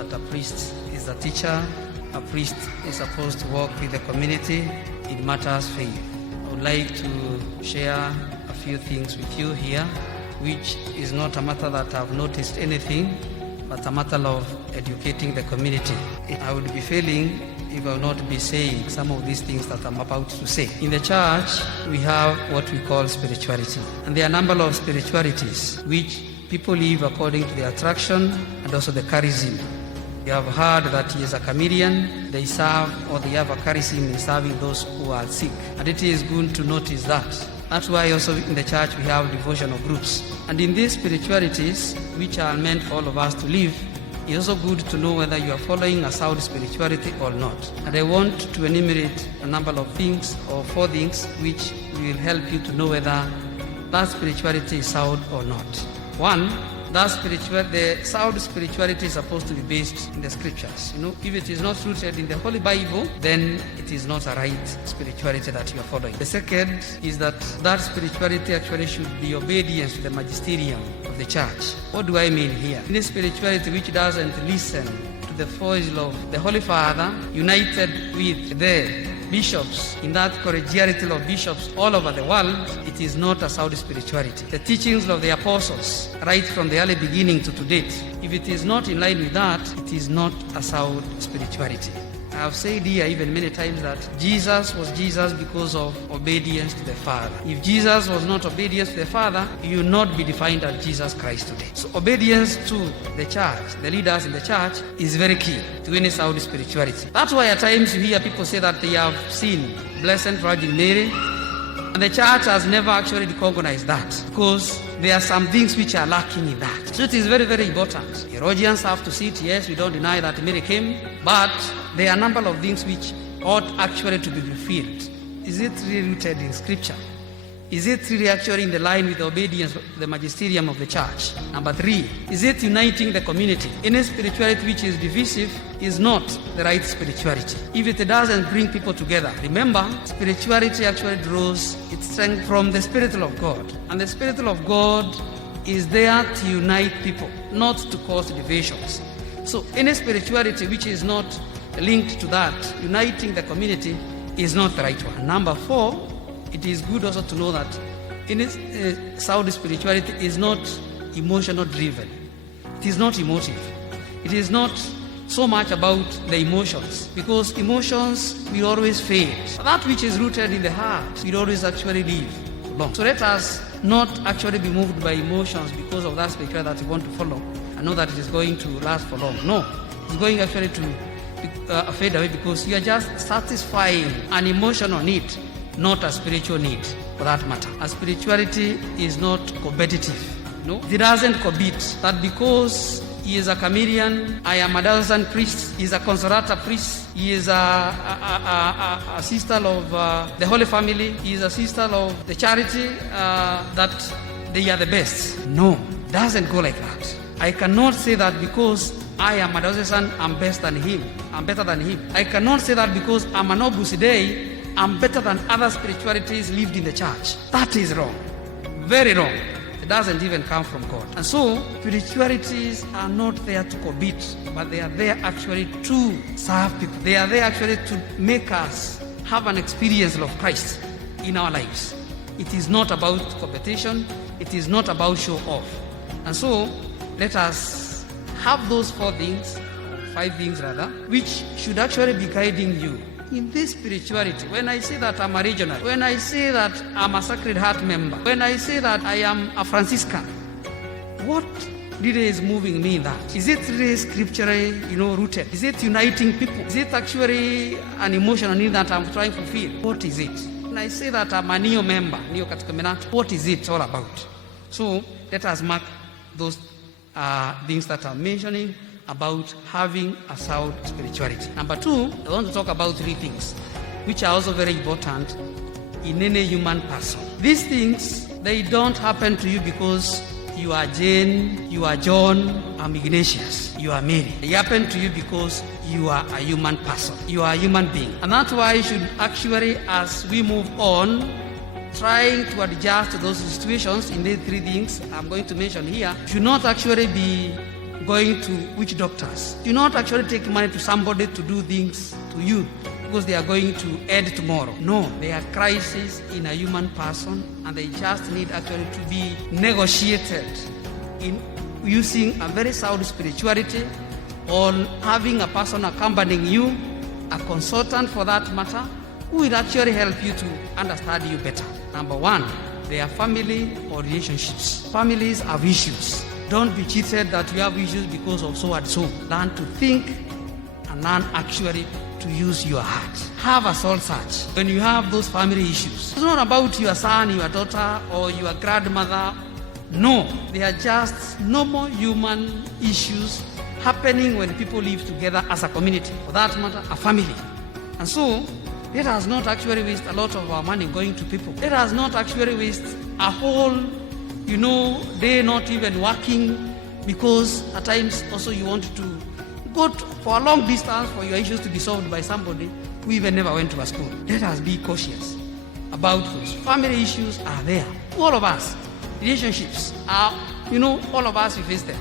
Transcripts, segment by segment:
that a priest is a teacher. A priest is supposed to work with the community in matters of faith. I would like to share a few things with you here, which is not a matter that I've noticed anything, but a matter of educating the community. I would be failing if I will not be saying some of these things that I'm about to say. In the church, we have what we call spirituality. And there are a number of spiritualities which people live according to their attraction and also the charism. You have heard that he is a chameleon, they serve or they have a charism in serving those who are sick. And it is good to notice that. That's why also in the church we have devotional groups. And in these spiritualities, which are meant for all of us to live, it's also good to know whether you are following a sound spirituality or not. And I want to enumerate a number of things, or 4 things, which will help you to know whether that spirituality is sound or not. 1, the sound spirituality is supposed to be based in the scriptures. If it is not rooted in the Holy Bible, then it is not a right spirituality that you are following. The second is that spirituality actually should be obedience to the magisterium of the church. What do I mean here? In a spirituality which doesn't listen to the voice of the Holy Father, united with the bishops, in that collegiality of bishops all over the world, it is not a sound spirituality. The teachings of the apostles, right from the early beginning to date, if it is not in line with that, it is not a sound spirituality. I have said here even many times that Jesus was Jesus because of obedience to the Father. If Jesus was not obedience to the Father, he would not be defined as Jesus Christ today. So obedience to the church, the leaders in the church, is very key to any sound spirituality. That's why at times you hear people say that they have seen Blessed Virgin Mary, and the church has never actually recognized that, because there are some things which are lacking in that. So it is very, very important. Theologians have to see it. Yes, we don't deny that Mary came, but there are a number of things which ought actually to be fulfilled. Is it really rooted in Scripture? Is it really actually in the line with the obedience of the magisterium of the church? Number 3, is it uniting the community? Any spirituality which is divisive is not the right spirituality. If it doesn't bring people together, remember, spirituality actually draws its strength from the Spirit of God. And the Spirit of God is there to unite people, not to cause divisions. So any spirituality which is not linked to that, uniting the community, is not the right one. Number 4, it is good also to know that sound spirituality is not emotional driven. It is not emotive. It is not so much about the emotions, because emotions will always fade. That which is rooted in the heart will always actually live long. So let us not actually be moved by emotions because of that spirituality that we want to follow and know that it is going to last for long. No, it's going actually to fade away, because you are just satisfying an emotional need, not a spiritual need for that matter. A spirituality is not competitive. No, it doesn't compete. That because he is a chameleon, I am a dozen priest, he is a consolata priest, he is a sister of the Holy Family, he is a sister of the charity, that they are the best. No, it doesn't go like that. I cannot say that because I am a dozen, I'm better than him. I cannot say that because I'm an Opus Dei, I'm better than other spiritualities lived in the church. That is wrong. Very wrong. It doesn't even come from God. And so, spiritualities are not there to compete, but they are there actually to serve people. They are there actually to make us have an experience of Christ in our lives. It is not about competition. It is not about show off. And so, let us have those 4 things, 5 things rather, which should actually be guiding you in this spirituality. When I say that I'm a regional, when I say that I'm a Sacred Heart member, when I say that I am a Franciscan, what really is moving me in that? Is it really scripturally, rooted? Is it uniting people? Is it actually an emotional need that I'm trying to fulfill? What is it? When I say that I'm a Neo member, Neo Catechumenate, what is it all about? So let us mark those things that I'm mentioning about having a sound spirituality. Number 2, I want to talk about 3 things which are also very important in any human person. These things, they don't happen to you because you are Jane, you are John, I'm Ignatius, you are Mary. They happen to you because you are a human person. You are a human being. And that's why you should actually, as we move on, trying to adjust to those situations in these 3 things I'm going to mention here, should not actually be going to witch doctors. Do not actually take money to somebody to do things to you because they are going to end tomorrow. No, they are crises in a human person, and they just need actually to be negotiated in using a very sound spirituality, or having a person accompanying you, a consultant for that matter, who will actually help you to understand you better. Number one, they are family or relationships. Families have issues. Don't be cheated that you have issues because of so and so. Learn to think and learn actually to use your heart. Have a soul search when you have those family issues. It's not about your son, your daughter, or your grandmother. No, they are just normal human issues happening when people live together as a community, for that matter, a family. And so, let us not actually waste a lot of our money going to people. Let us not actually waste a whole, day not even working, because at times also you want to go for a long distance for your issues to be solved by somebody who even never went to a school. Let us be cautious about those. Family issues are there. All of us. Relationships are, all of us, we face them.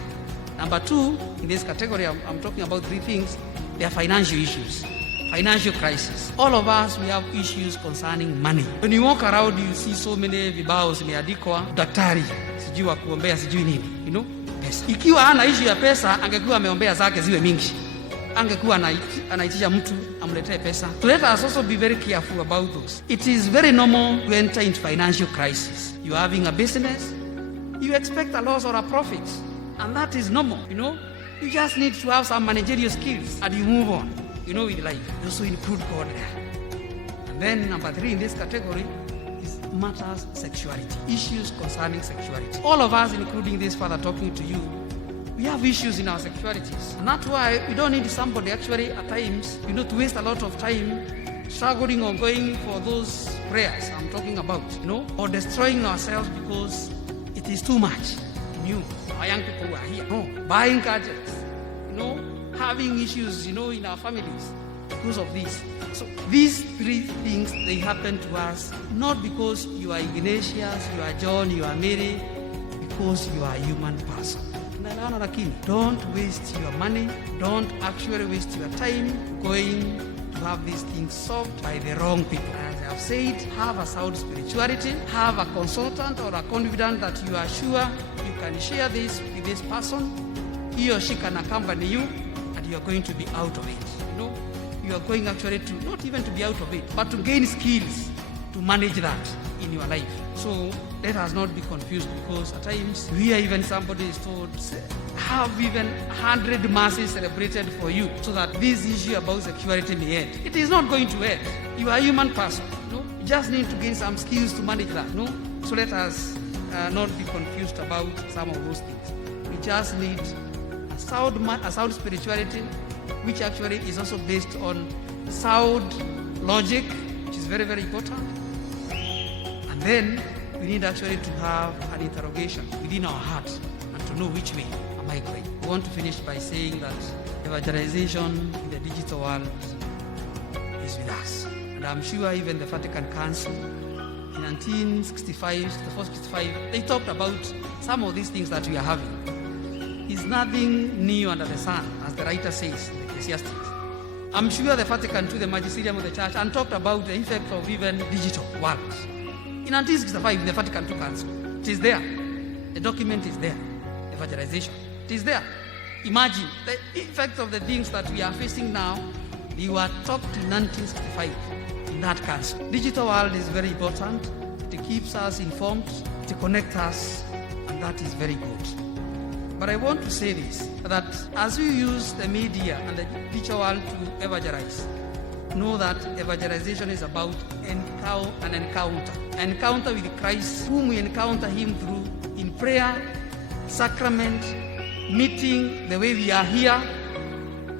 Number two, in this category, I'm talking about three things. They are financial issues. Financial crisis. All of us, we have issues concerning money. When you walk around, you see so many vibao zimeandikwa daktari, sijui wa kuombea sijui nini, pesa. Ikiwa hana issue ya pesa, angekuwa ameombea zake ziwe mingi. Angekuwa anaitisha mtu amletee pesa. So let us also be very careful about those. It is very normal to enter into financial crisis. You are having a business, you expect a loss or a profit, and that is normal, You just need to have some managerial skills and you move on. With life. You also include God there. And then number three in this category is matters sexuality. Issues concerning sexuality. All of us, including this father talking to you, we have issues in our sexualities. And that's why we don't need somebody actually at times, to waste a lot of time struggling or going for those prayers I'm talking about, or destroying ourselves because it is too much in you. Our young people who are here. No, buying gadgets, having issues, in our families because of this. So these three things, they happen to us not because you are Ignatius, you are John, you are Mary, because you are a human person. Don't waste your money, don't actually waste your time going to have these things solved by the wrong people. As I have said, have a sound spirituality, have a consultant or a confidant that you are sure you can share this with this person. He or she can accompany you, and you are going to be out of it. You are going actually to, not even to be out of it, but to gain skills to manage that in your life. So let us not be confused, because at times we are even somebody is told, have even 100 masses celebrated for you so that this issue about sexuality may end. It is not going to end. You are a human person. You just need to gain some skills to manage that. So let us not be confused about some of those things. We just need a sound spirituality, which actually is also based on sound logic, which is very, very important. And then we need actually to have an interrogation within our heart and to know which way am I going. I want to finish by saying that evangelization in the digital world is with us. And I'm sure even the Vatican Council in 1965, 65, they talked about some of these things that we are having. Is nothing new under the sun, as the writer says in Ecclesiastes. I'm sure the Vatican to the magisterium of the church and talked about the effect of even digital world. In 1965, the Vatican II Council, it is there. The document is there. Evangelization, it is there. Imagine the effect of the things that we are facing now. They were talked in 1965 in that council. Digital world is very important. It keeps us informed. It connects us, and that is very good. But I want to say this, that as we use the media and the digital world to evangelize, know that evangelization is about an encounter with Christ, whom we encounter Him through in prayer, sacrament, meeting, the way we are here,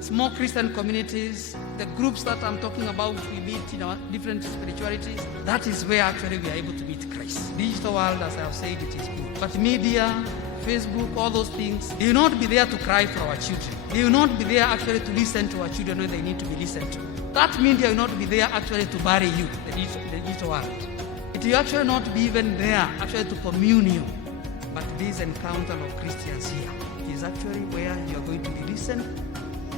small Christian communities, the groups that I'm talking about, we meet in our different spiritualities. That is where actually we are able to meet Christ. Digital world, as I have said, it is good. But media, Facebook, all those things, they will not be there to cry for our children. They will not be there actually to listen to our children when they need to be listened to. That media will not be there actually to bury you, the digital world. It will actually not be even there actually to commune you. But this encounter of Christians here It is actually where you are going to be listened.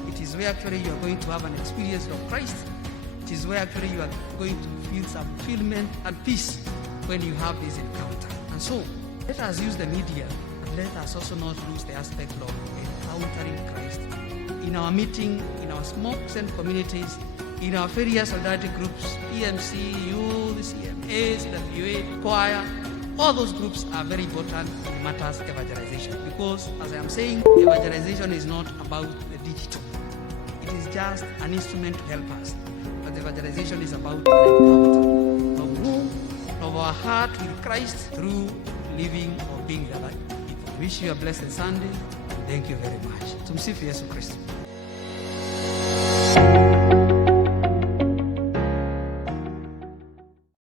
It is where actually you are going to have an experience of Christ. It is where actually you are going to feel some fulfillment and peace when you have this encounter. And so, let us use the media, but let us also not lose the aspect of encountering Christ in our meeting, in our small percent communities, in our various solidarity groups, EMC, youth, CMA, CWA, choir. All those groups are very important in matters of evangelization, because, as I am saying, evangelization is not about the digital. It is just an instrument to help us. But evangelization is about an encounter of our heart with Christ through living or being the light people. Wish you a blessed Sunday. Thank you very much. Tumsifu Yesu Kristo.